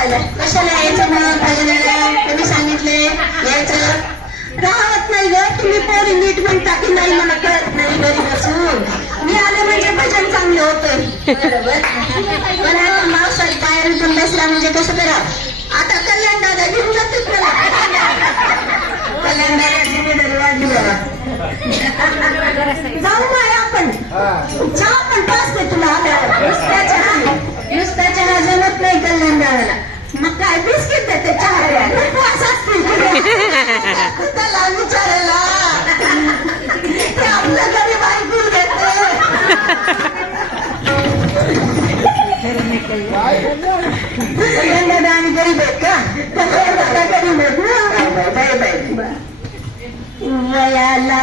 सांभाळायला कशाला यायचं मग कशाला तुम्ही सांगितले? यायचं? राहत नाही ग. तुम्ही पोरी नीट म्हणता की नाही मला कळत नाही घरी बसून. मी आले म्हणजे भजन चांगलं होतं बरोबर? पण आता मावसात बाहेर पण बसला म्हणजे कसं करा आता कल्याण दादा घेऊन जातात मला. कल्याण दादा जिम्मेदारी वाढली बाबा. जाऊ माय आपण. चहा पण पाचते तुला आल्यावर नुसत्या चहा. नुसत्या चहा जमत नाही कल्याण दादाला. मग काय बिस्किट देते त्याला विचारायला. ते आपल्या घरी बायकून देते. आम्ही गरीब आहेत का? गरीब आहेत ना वयाला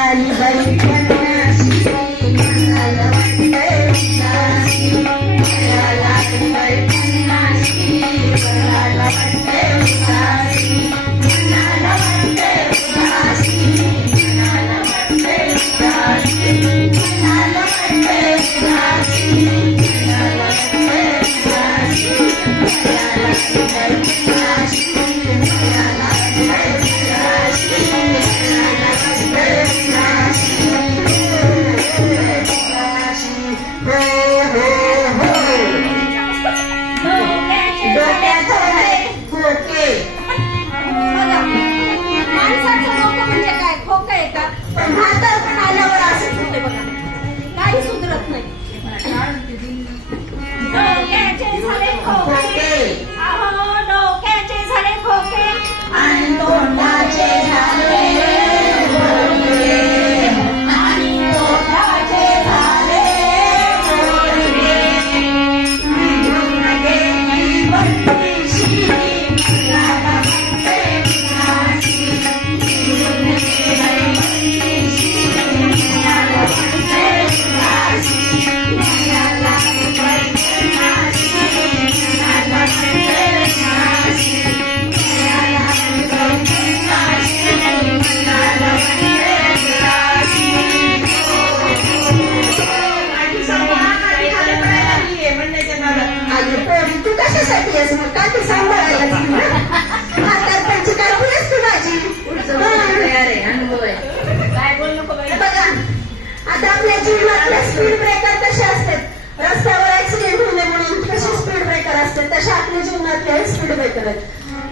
स्पीड ब्रेकर कसे असतात? रस्त्यावर ऍक्सिडेंट होणे म्हणून कसे स्पीड ब्रेकर असतात तसे आपल्या जीवनातले स्पीड ब्रेकर आहेत.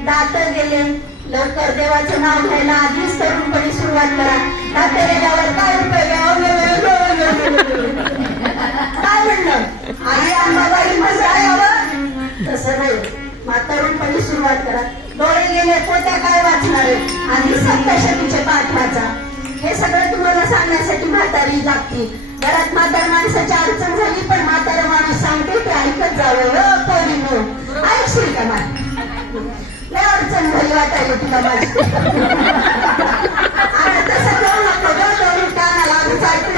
दात गेले लवकर देवाचं नाव घ्यायला आधीच तरुणपणी सुरुवात करा. दात गेल्यावर काय काय म्हणलं? आई अंबाबाई मजायावर तसं नाही. म्हातारुणपणी सुरुवात करा. डोळे गेले पोत्या काय वाचणार आहेत? आधी सप्तशतीचे पाठ वाचा. हे सगळं तुम्हाला सांगण्यासाठी म्हातारी लागती घरात म्हातार माणसाची अडचण झाली पण म्हातारा माणूस सांगते ते ऐकत जावं हो ऐकशील का मा लय अडचण झाली वाटायला तुला माझी. आता तसं जाऊ नको गं, डोळी कानाला आम्ही ऐकू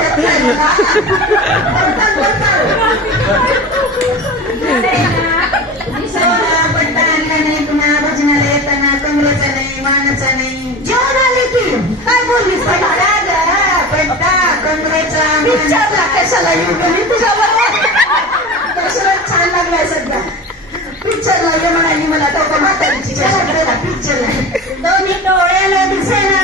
विचारला कशाला येऊ ग मी तुझ्या कशाला छान लागलाय सध्या. पिक्चरला ये म्हणाली मला तो म्हातारीची पिक्चरला दोन्ही डोळ्याला दिसेना.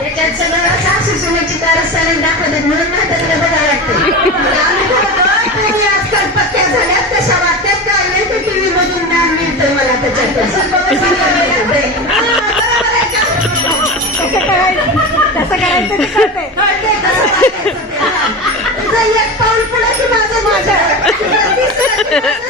त्याच्यात सगळं सासू सुनेची कारस्थान दाखवतात म्हणून म्हातारीला बघावं लागते आजकाल पक्क्या झाल्या तशा वाटतात काय नाही ते मधून ज्ञान मिळतंय मला त्याच्यात तसं करायचं नाही येत पाऊल पुढे की माझं. माझ्या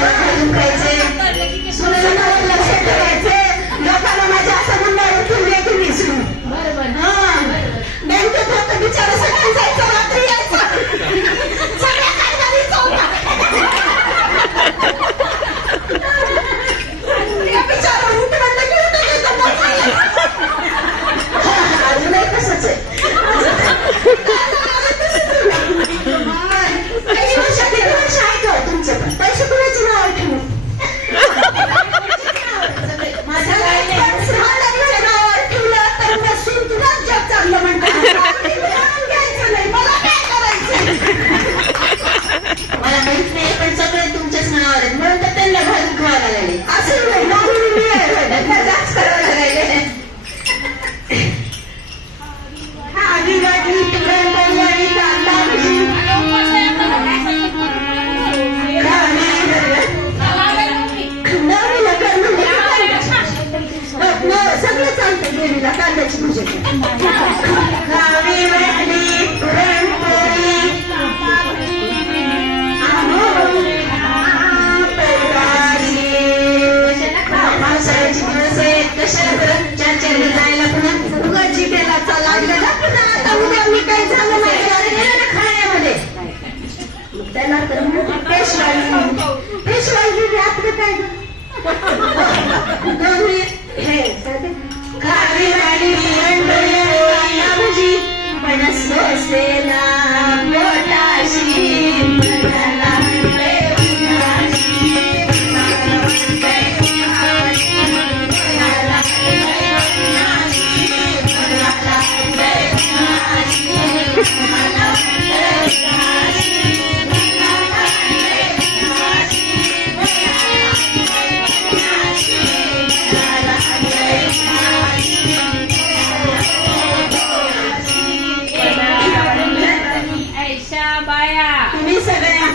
Bye. तुम्ही सगळ्या